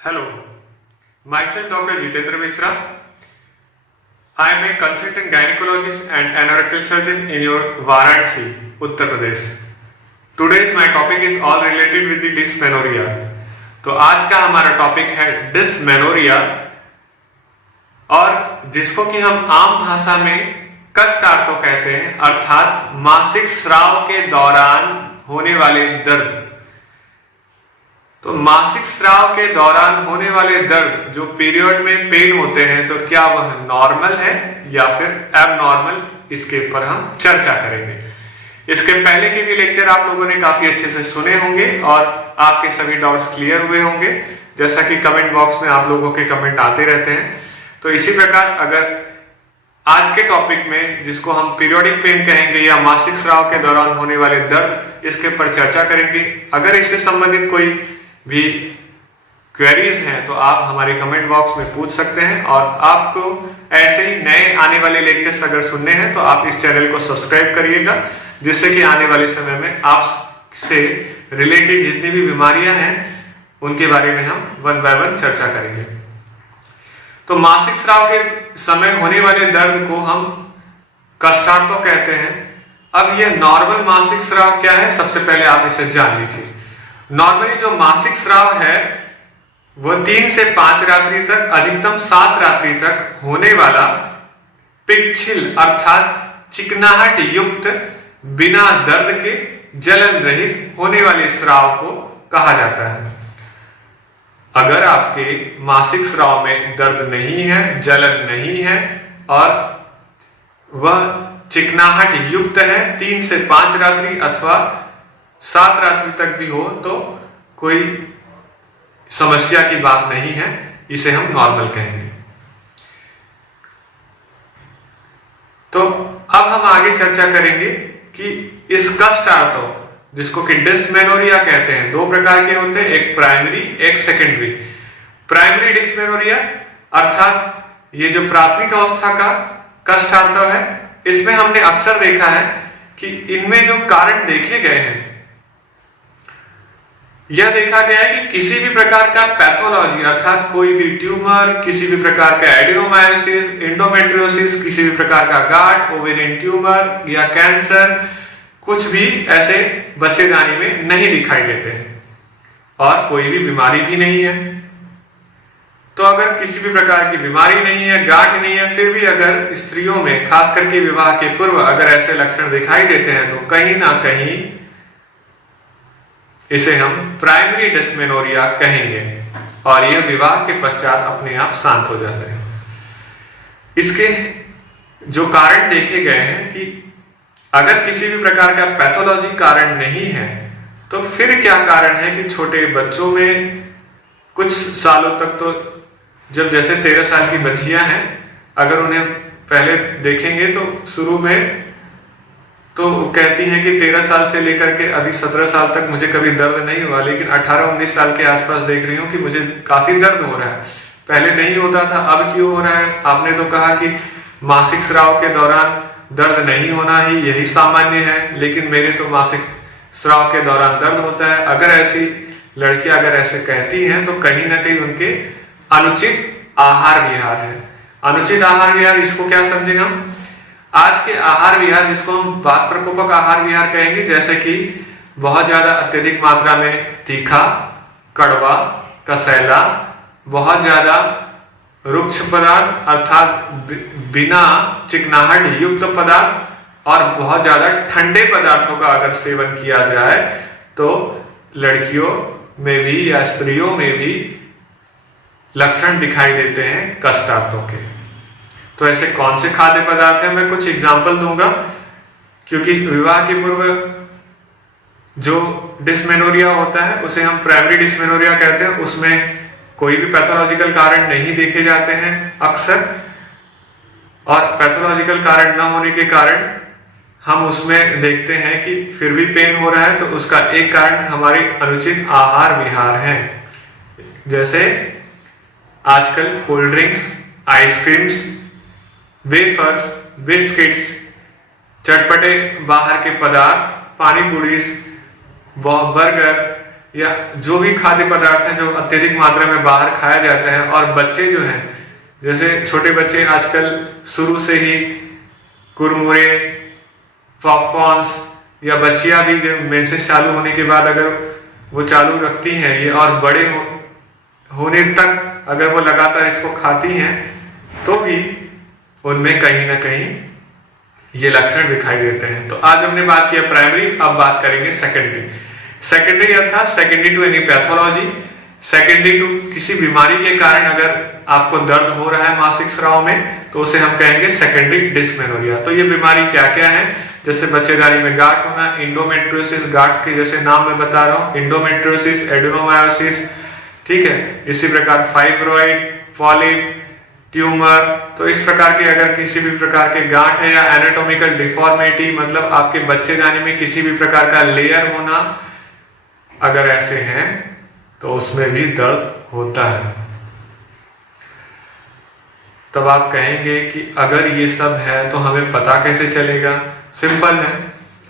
Hello, myself Dr. Jitendra Misra. I am a consultant gynecologist and anorectal surgeon in your Varanasi, Uttar Pradesh. Today's my topic is all related with the dysmenorrhea. तो आज का हमारा topic है dysmenorrhoea और जिसको कि हम आम भाषा में कष्ट आर्तो कहते हैं, अर्थात मासिक स्राव के दौरान होने वाले दर्द। तो मासिक स्राव के दौरान होने वाले दर्द जो पीरियड में पेन होते हैं, तो क्या वह नॉर्मल है या फिर एबनॉर्मल, इसके ऊपर हम चर्चा करेंगे। इसके पहले के भी लेक्चर आप लोगों ने काफी अच्छे से सुने होंगे और आपके सभी डाउट्स क्लियर हुए होंगे, जैसा कि कमेंट बॉक्स में आप लोगों के कमेंट आते रहते हैं। तो इसी प्रकार अगर आज के टॉपिक में, जिसको हम पीरियोडिक पेन कहेंगे या मासिक स्राव के दौरान होने वाले दर्द, इसके ऊपर चर्चा करेंगे। अगर इससे संबंधित कोई भी क्वेरीज हैं तो आप हमारे कमेंट बॉक्स में पूछ सकते हैं। और आपको ऐसे ही नए आने वाले लेक्चर्स अगर सुनने हैं तो आप इस चैनल को सब्सक्राइब करिएगा, जिससे कि आने वाले समय में आपसे रिलेटेड जितनी भी बीमारियां हैं उनके बारे में हम वन बाय वन चर्चा करेंगे। तो मासिक स्राव के समय होने वाले दर्द को हम कष्टार्तो कहते हैं। अब यह नॉर्मल मासिक स्राव क्या है, सबसे पहले आप इसे जान लीजिए। नॉर्मली जो मासिक स्राव है वह 3 से 5 रात्रि तक, अधिकतम 7 रात्रि तक होने वाला पिच्छिल अर्थात चिकनाहट युक्त, बिना दर्द के, जलन रहित होने वाले स्राव को कहा जाता है। अगर आपके मासिक स्राव में दर्द नहीं है, जलन नहीं है और वह चिकनाहट युक्त है, 3 से 5 रात्रि अथवा 7 रात्रि तक भी हो, तो कोई समस्या की बात नहीं है, इसे हम नॉर्मल कहेंगे। तो अब हम आगे चर्चा करेंगे कि इस कष्ट आर्तो, जिसको कि डिस्मेनोरिया कहते हैं, 2 प्रकार के होते हैं, एक प्राइमरी एक सेकेंडरी। प्राइमरी डिस्मेनोरिया अर्थात ये जो प्राथमिक अवस्था का कष्ट आर्तो है, इसमें हमने अक्सर देखा है कि इनमें जो कारण देखे गए हैं, यह देखा गया है कि किसी भी प्रकार का पैथोलॉजी अर्थात कोई भी ट्यूमर, किसी भी प्रकार का एडिनोमायोसिस, एंडोमेट्रियोसिस, किसी भी प्रकार का गांठ, ओवेरियन ट्यूमर या कैंसर, कुछ भी ऐसे बच्चेदानी में नहीं दिखाई देते हैं और कोई भी बीमारी भी नहीं है। तो अगर किसी भी प्रकार की बीमारी नहीं है, गांठ नहीं है, फिर भी अगर स्त्रियों में खास करके विवाह के पूर्व अगर ऐसे लक्षण दिखाई देते हैं तो कहीं ना कहीं इसे हम प्राइमरी डिस्मेनोरिया कहेंगे और यह विवाह के पश्चात अपने आप शांत हो जाते हैं। इसके जो कारण देखे गए हैं कि अगर किसी भी प्रकार का पैथोलॉजी कारण नहीं है, तो फिर क्या कारण है कि छोटे बच्चों में कुछ सालों तक, तो जब जैसे 13 साल की बच्चियां हैं, अगर उन्हें पहले देखेंगे तो शुरू में तो कहती हैं कि 13 साल से लेकर के अभी 17 साल तक मुझे कभी दर्द नहीं हुआ, लेकिन 18-19 साल के आसपास देख रही हूँ कि मुझे काफी दर्द हो रहा है, पहले नहीं होता था, अब क्यों हो रहा है। आपने तो कहा कि मासिक स्राव के दौरान दर्द नहीं होना ही यही सामान्य है, लेकिन मेरे तो मासिक स्राव के दौरान दर्द होता है। अगर ऐसी लड़कियां अगर ऐसे कहती हैं तो कहीं ना कहीं उनके अनुचित आहार विहार है। अनुचित आहार विहार, इसको क्या समझेंगे हम? आज के आहार विहार, जिसको हम वात प्रकोपक आहार विहार कहेंगे, जैसे कि बहुत ज्यादा अत्यधिक मात्रा में तीखा, कड़वा, कसैला, बहुत ज्यादा रुक्ष पदार्थ अर्थात बिना चिकनाहट युक्त पदार्थ और बहुत ज्यादा ठंडे पदार्थों का अगर सेवन किया जाए तो लड़कियों में भी या स्त्रियों में भी लक्षण दिखाई देते हैं कष्ट आर्तो के। तो ऐसे कौन से खाद्य पदार्थ हैं, मैं कुछ एग्जाम्पल दूंगा, क्योंकि विवाह के पूर्व जो डिस्मेनोरिया होता है उसे हम प्राइमरी डिस्मेनोरिया कहते हैं। उसमें कोई भी पैथोलॉजिकल कारण नहीं देखे जाते हैं अक्सर, और पैथोलॉजिकल कारण न होने के कारण हम उसमें देखते हैं कि फिर भी पेन हो रहा है, तो उसका एक कारण हमारी अनुचित आहार विहार है। जैसे आजकल cold drinks, ice creams, wafers, biscuits, चटपटे बाहर के पदार्थ, पानी पूरी, बर्गर, या जो भी खाद्य पदार्थ हैं जो अत्यधिक मात्रा में बाहर खाया जाता है, और बच्चे जो हैं, जैसे छोटे बच्चे आजकल शुरू से ही कुरमुरे, पॉपकॉर्न्स, या बच्चियां भी जो मेंसेस चालू होने के बाद अगर वो चालू रखती हैं ये, और बड़े होने तक अगर वो लगातार इसको खाती हैं, तो भी उनमें कहीं ना कहीं ये लक्षण दिखाई देते हैं। तो आज हमने बात किया प्राइमरी, अब बात करेंगे सेकेंडरी। सेकेंडरी अर्थात secondary to any pathology, secondary to किसी बीमारी के कारण अगर आपको दर्द हो रहा है मासिक स्राव में, तो उसे हम कहेंगे सेकेंडरी डिस्मेनोरिया। तो ये बीमारी क्या क्या है? जैसे बच्चेदानी में गांठ होना, इंडोमेट्रियोसिस, गांठ के जैसे नाम मैं बता रहा हूँ, इंडोमेट्रियोसिस, एडेनोमायोसिस, ठीक है। इसी प्रकार फाइब्रॉइड, पॉलिप, ट्यूमर। तो इस प्रकार के अगर किसी भी प्रकार के गांठ है, या एनाटॉमिकल डिफॉर्मिटी मतलब आपके बच्चेदानी में किसी भी प्रकार का लेयर होना, अगर ऐसे हैं तो उसमें भी दर्द होता है। तब आप कहेंगे कि अगर ये सब है तो हमें पता कैसे चलेगा? सिंपल है,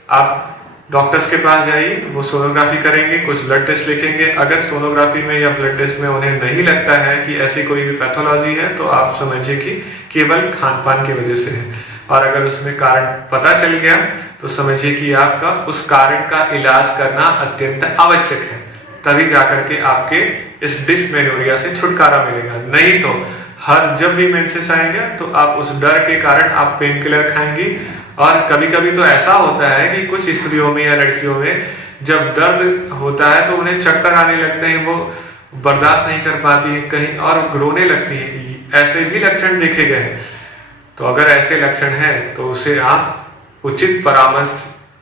आप डॉक्टर्स के पास जाइए, वो सोनोग्राफी करेंगे, कुछ ब्लड टेस्ट लिखेंगे। अगर सोनोग्राफी में या ब्लड टेस्ट में उन्हें नहीं लगता है कि ऐसी कोई भी पैथोलॉजी है, तो आप समझिए कि केवल खान पान की वजह से है। और अगर उसमें कारण पता चल गया तो समझिए कि आपका उस कारण का इलाज करना अत्यंत आवश्यक है, तभी जाकर के आपके इस डिस्मेनोरिया से छुटकारा मिलेगा। नहीं तो जब भी मेंसेस आएंगे तो आप उस डर के कारण आप पेन किलर खाएंगी। और कभी कभी तो ऐसा होता है कि कुछ स्त्रियों में या लड़कियों में जब दर्द होता है तो उन्हें चक्कर आने लगते हैं, वो बर्दाश्त नहीं कर पाती है कहीं, और रोने लगती है। ऐसे भी लक्षण देखे गए हैं। तो अगर ऐसे लक्षण हैं तो उसे आप उचित परामर्श,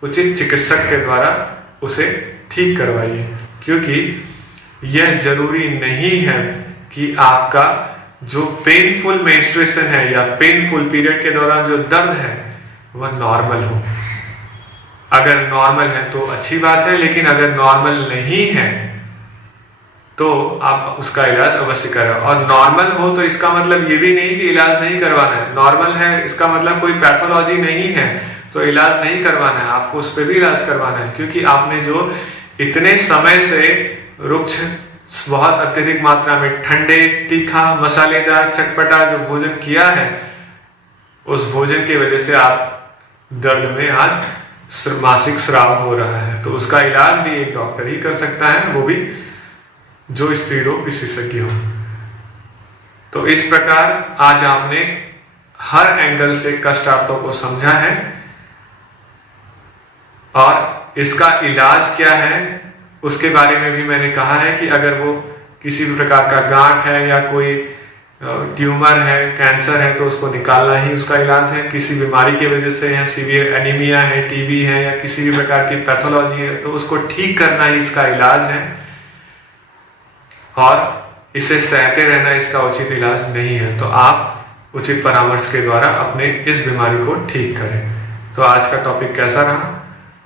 उचित चिकित्सक के द्वारा उसे ठीक करवाइए, क्योंकि यह जरूरी नहीं है कि आपका जो पेनफुल मेंस्ट्रुएशन है या पेनफुल पीरियड के दौरान जो दर्द है वह नॉर्मल हो। अगर नॉर्मल है तो अच्छी बात है, लेकिन अगर नॉर्मल नहीं है तो आप उसका इलाज अवश्य करें। और नॉर्मल हो तो इसका मतलब ये भी नहीं कि इलाज नहीं करवाना है। नॉर्मल है इसका मतलब कोई पैथोलॉजी नहीं है तो इलाज नहीं करवाना है, आपको उस पर भी इलाज करवाना है। क्योंकि आपने जो इतने समय से रुक्ष, बहुत अत्यधिक मात्रा में ठंडे, तीखा, मसालेदार, चटपटा जो भोजन किया है, उस भोजन की वजह से आप दर्द में आज मासिक स्राव हो रहा है। तो उसका इलाज भी एक डॉक्टर ही कर सकता है, वो भी जो स्त्री रोग विशेषज्ञ हो। तो इस प्रकार आज आपने हर एंगल से कष्ट आर्तों को समझा है, और इसका इलाज क्या है उसके बारे में भी मैंने कहा है कि अगर वो किसी भी प्रकार का गांठ है या कोई ट्यूमर है, कैंसर है, तो उसको निकालना ही उसका इलाज है। किसी बीमारी की वजह से है, सीवियर एनीमिया है, टीबी है, या किसी भी प्रकार की पैथोलॉजी है, तो उसको ठीक करना ही इसका इलाज है, और इसे सहते रहना इसका उचित इलाज नहीं है। तो आप उचित परामर्श के द्वारा अपने इस बीमारी को ठीक करें। तो आज का टॉपिक कैसा रहा,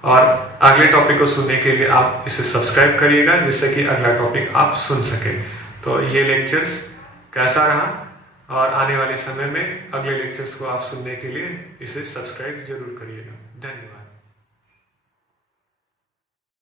और अगले टॉपिक को सुनने के लिए आप इसे सब्सक्राइब करिएगा, जिससे कि अगला टॉपिक आप सुन सके। तो ये लेक्चर्स कैसा रहा, और आने वाले समय में अगले लेक्चर्स को आप सुनने के लिए इसे सब्सक्राइब जरूर करिएगा। धन्यवाद।